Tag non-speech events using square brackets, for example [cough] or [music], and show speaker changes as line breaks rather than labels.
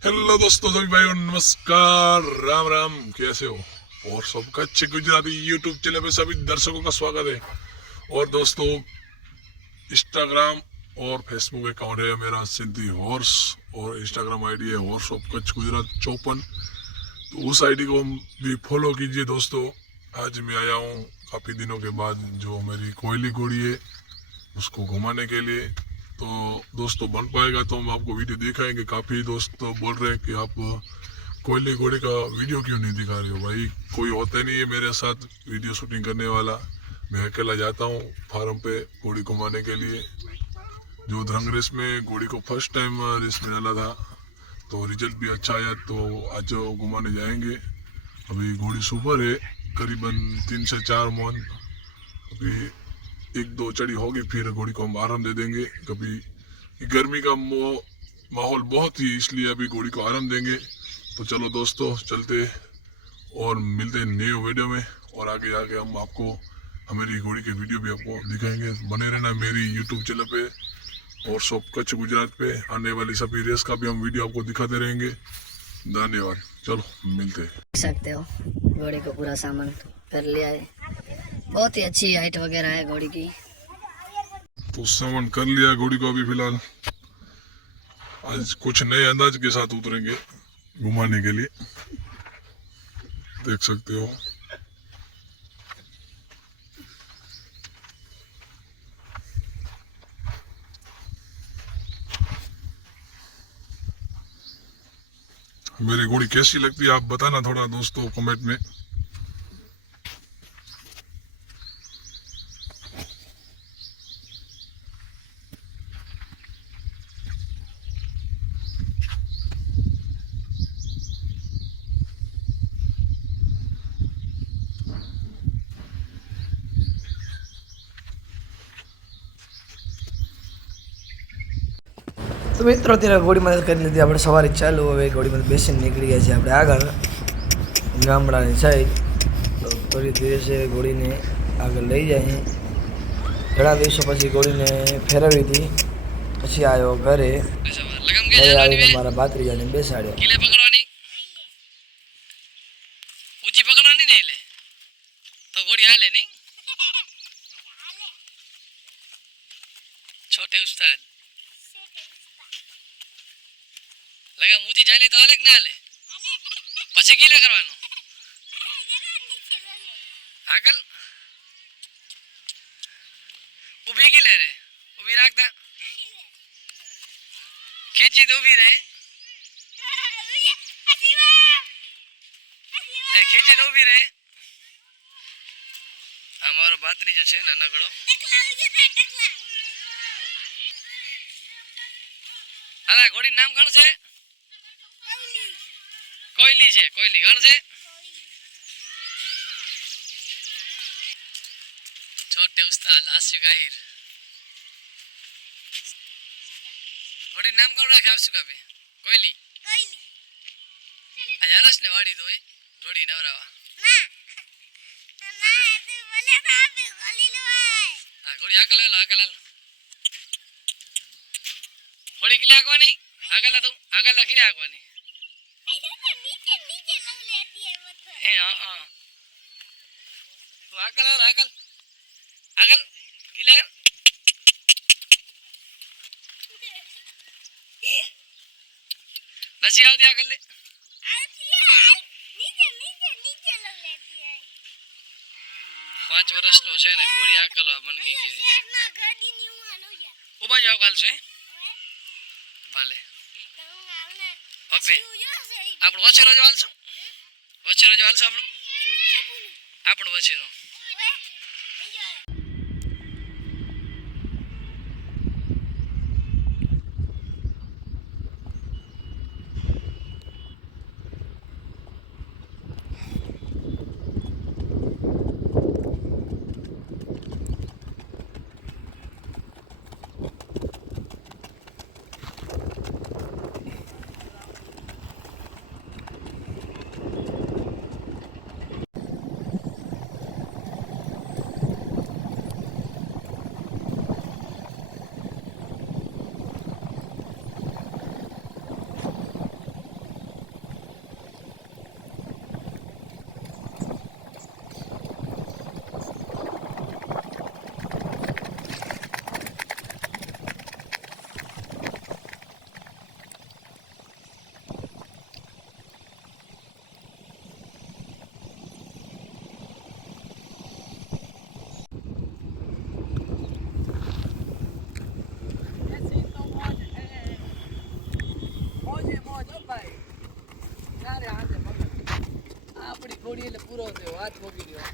Hello दोस्तों, सभी भाइयों, नमस्कार। राम राम, कैसे हो? और सबका अच्छे गुजराती यूट्यूब चैनल पे सभी दर्शकों का स्वागत है। और दोस्तों इंस्टाग्राम और फेसबुक अकाउंट है मेरा सिंधी हॉर्स और इंस्टाग्राम आईडी है हॉर्स ऑफ़ कच्छ गुजरात चौपन तो उस आईडी को हम भी फॉलो कीजिए दोस्तों। आज मैं आया हूँ काफ़ी दिनों के बाद, जो मेरी कोयली घोड़ी है, उसको घुमाने के लिए। तो दोस्तों, बन पाएगा तो हम आपको वीडियो दिखाएँगे। काफ़ी दोस्त बोल रहे हैं कि आप कोयले घोड़े का वीडियो क्यों नहीं दिखा रहे हो भाई? कोई होता नहीं है मेरे साथ वीडियो शूटिंग करने वाला। मैं अकेला जाता हूँ फार्म पे घोड़ी घुमाने के लिए। जो धरंग रेस में घोड़ी को फ़र्स्ट टाइम रेस में डाला था तो रिज़ल्ट भी अच्छा आया तो आज घुमाने जाएँगे। अभी घोड़ी सुपर है, करीबन तीन से चार मन। अभी एक दो चढ़ी होगी, फिर घोड़ी को हम आराम दे देंगे। कभी गर्मी का माहौल बहुत ही, इसलिए अभी घोड़ी को आराम देंगे। तो चलो दोस्तों, चलते और मिलते नए वीडियो में। और आगे आगे हम आपको, हमारी घोड़ी की वीडियो भी आपको दिखाएँगे। बने रहना मेरी यूट्यूब चैनल पे और सब कच्छ गुजरात पे। आने वाली सभी रेस का भी हम वीडियो आपको दिखाते रहेंगे। धन्यवाद। चलो, मिलते
सकते हो, घोड़े को पूरा सामान कर लिया है बहुत ही अच्छी हाइट वगैरह है घोड़ी की।
तो सामान कर लिया घोड़ी को अभी फ़िलहाल। आज कुछ नए अंदाज के साथ उतरेंगे घुमाने के लिए। देख सकते हो। मेरी घोड़ी कैसी लगती है आप बताना थोड़ा दोस्तों कमेंट में।
તો મિત્રો અત્યારે મદદ કરી લીધી આપણે સવારે ચાલુ હવે ઘોડીમાં બેસીને નીકળી ગયા છીએ આપણે આગળ. ગામડાની સાઈડ તો થોડી દિવસે ઘોડીને આગળ લઈ જાય. ઘણા દિવસો પછી ઘોડીને ફેરવી હતી. પછી આવ્યો ઘરે. ઘરે આવીને મારા ભાત્રીજાને બેસાડ્યો.
કિલે પકડવાની. [laughs] લગા ઊંચી જાલે તો હાલે કે ના હાલે પછી કિલે કરવાનું આગળ ઊભી કિલે રે ઊભી રાખતા ખેંચી તો ઊભી રહે એ ખેંચી તો ઊભી રહે અમારો ભાત્રીજો છે નાનકડો દાદા ઘોડી નામ કોણ છે કોયલી છે, કોયલી. ગણ છે? છોટે ઉસ્તાદ, આશુ ગાહિર. વડી નામ કોણ રાખે, આશુ કાપે? કોયલી. આ આજે આરસ ને વાડી તો એ ઘોડી નવરાવા. ઘોડી આકલ આકલ ઘોડી કિલે આકવાની આગળ તું આગળ લખીને આકવાની એ હા હા તું આકલ હાલ આકલ આકલ કિલે આકલ નથી આવતી આકલ લે પાંચ વર્ષનો છે ને ઘોડી આકલવા મનગી ગઈ ઉભા જાવ કાલ છે ભલે પપ્પે આપણું વછેરો જો હાલશું વછેરો જો હાલશું આપણું આપણું વછેરો. ભાઈ. કપાય તારે આ આપણી ઘોડી એટલે પૂરો થયો હાથ મોકલી ગયો.